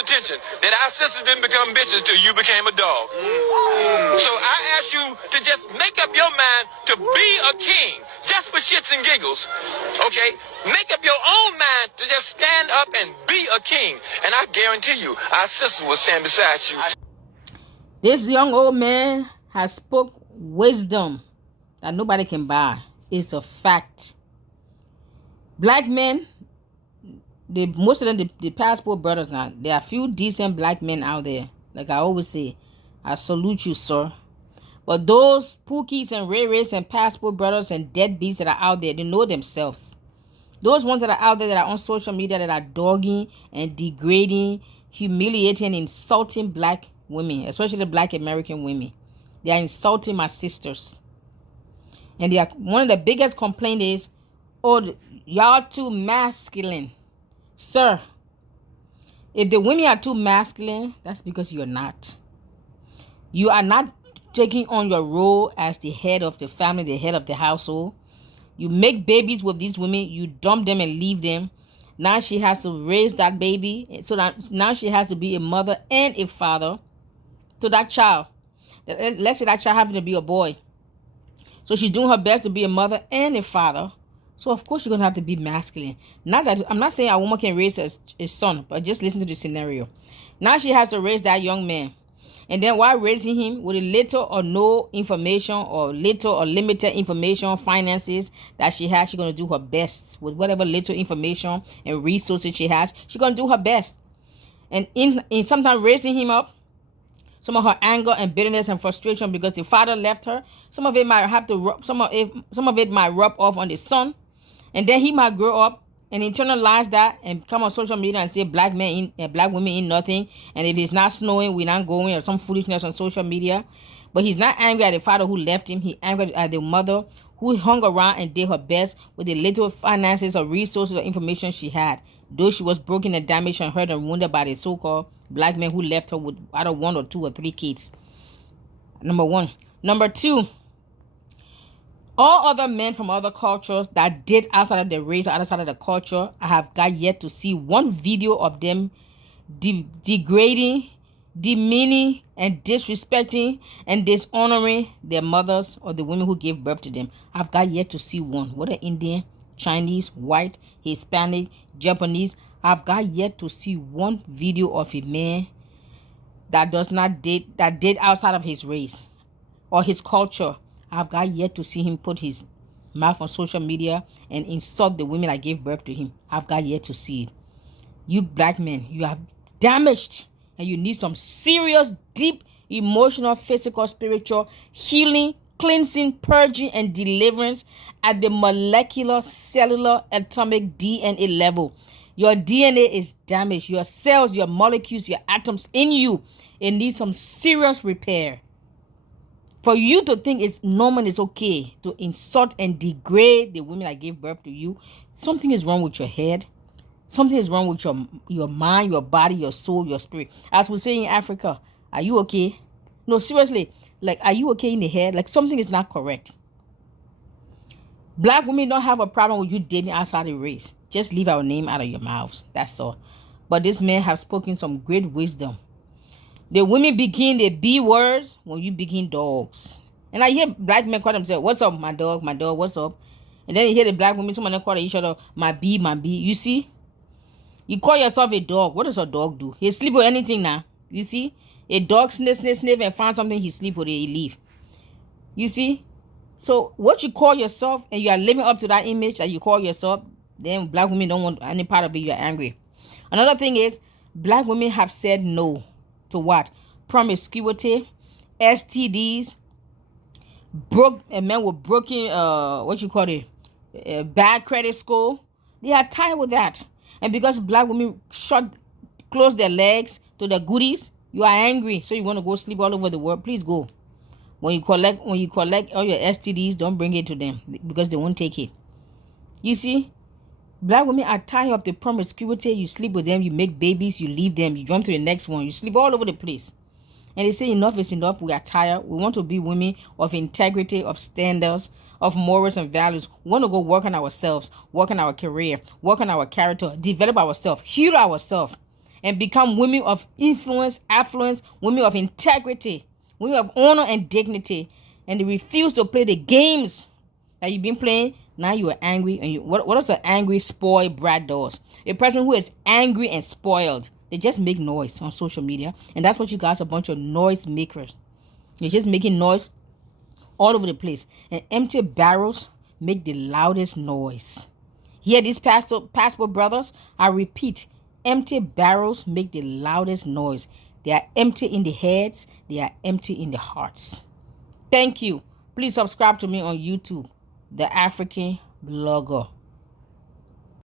attention that our sisters didn't become bitches till you became a dog. So I ask you to just make up your mind to be a king, just for shits and giggles. Okay? Make up your own mind to just stand up and be a king. And I guarantee you, our sisters will stand beside you. This young old man has spoke wisdom that nobody can buy. It's a fact. Black men, most of them, the passport brothers now, there are a few decent black men out there. Like I always say, I salute you, sir. But those Pookies and Ray Rays and passport brothers and deadbeats that are out there, they know themselves. Those ones that are out there that are on social media that are dogging and degrading, humiliating, and insulting black women, especially black American women. They are insulting my sisters. And they are, one of the biggest complaints is, oh, y'all too masculine. Sir, if the women are too masculine, that's because you're not. You are not taking on your role as the head of the family, the head of the household. You make babies with these women, you dump them and leave them. Now she has to raise that baby. So that now she has to be a mother and a father to that child. Let's say that child happens to be a boy. So she's doing her best to be a mother and a father. So of course you're going to have to be masculine. Not that I'm not saying a woman can raise a son, but just listen to the scenario. Now she has to raise that young man. And then while raising him with a little or no information or little or limited information, finances that she has, she's going to do her best with whatever little information and resources she has. She's going to do her best. And in sometimes raising him up, some of her anger and bitterness and frustration because the father left her, some of it might have to some of it might rub off on the son, and then he might grow up and internalize that and come on social media and say black men and black women ain't nothing, and if it's not snowing we're not going, or some foolishness on social media. But he's not angry at the father who left him. He's angry at the mother who hung around and did her best with the little finances or resources or information she had, though she was broken and damaged and hurt and wounded by the so-called black men who left her with either 1 or 2 or 3 kids. Number one. Number two, all other men from other cultures that did outside of the race or outside of the culture, I have got yet to see one video of them degrading, demeaning, and disrespecting and dishonoring their mothers or the women who gave birth to them. I've got yet to see one. Whether Indian, Chinese, white, Hispanic, Japanese, I've got yet to see one video of a man that did outside of his race or his culture. I've got yet to see him put his mouth on social media and insult the women that gave birth to him. I've got yet to see it. You black men, you are damaged and you need some serious, deep, emotional, physical, spiritual healing, cleansing, purging, and deliverance at the molecular, cellular, atomic DNA level. Your DNA is damaged. Your cells, your molecules, your atoms in you, it needs some serious repair. For you to think it's normal, it's okay to insult and degrade the women that gave birth to you, something is wrong with your head. Something is wrong with your mind, your body, your soul, your spirit. As we say in Africa, are you okay? No, seriously, like, are you okay in the head? Like, something is not correct. Black women don't have a problem with you dating outside the race. Just leave our name out of your mouths. That's all. But this man have spoken some great wisdom. The women begin the B words when you begin dogs. And I hear black men call themselves, what's up, my dog, what's up? And then you hear the black women, some of them call each other, my B, my B. You see? You call yourself a dog. What does a dog do? He sleep with anything now. You see? A dog sniff and find something, he sleep with it, he leave. You see? So what you call yourself and you are living up to that image that you call yourself, then black women don't want any part of it, you're angry. Another thing is, black women have said no to what? Promiscuity, STDs, men with broken, bad credit score. They are tired with that. And because black women close their legs to the goodies, you are angry. So you want to go sleep all over the world. Please go. When you collect all your STDs, don't bring it to them because they won't take it. You see? Black women are tired of the promiscuity. You sleep with them, you make babies, you leave them, you jump to the next one, you sleep all over the place. And they say enough is enough. We are tired. We want to be women of integrity, of standards, of morals and values. We want to go work on ourselves, work on our career, work on our character, develop ourselves, heal ourselves. and become women of influence, affluence, women of integrity, women of honor and dignity, and they refuse to play the games that you've been playing. Now you are angry, and what is an angry, spoiled brat does? A person who is angry and spoiled. They just make noise on social media, and that's what you guys are, a bunch of noise makers. You're just making noise all over the place, and empty barrels make the loudest noise. Hear these passport brothers? I repeat, empty barrels make the loudest noise. They are empty in the heads, they are empty in the hearts. Thank you. Please subscribe to me on YouTube, The African Blogger.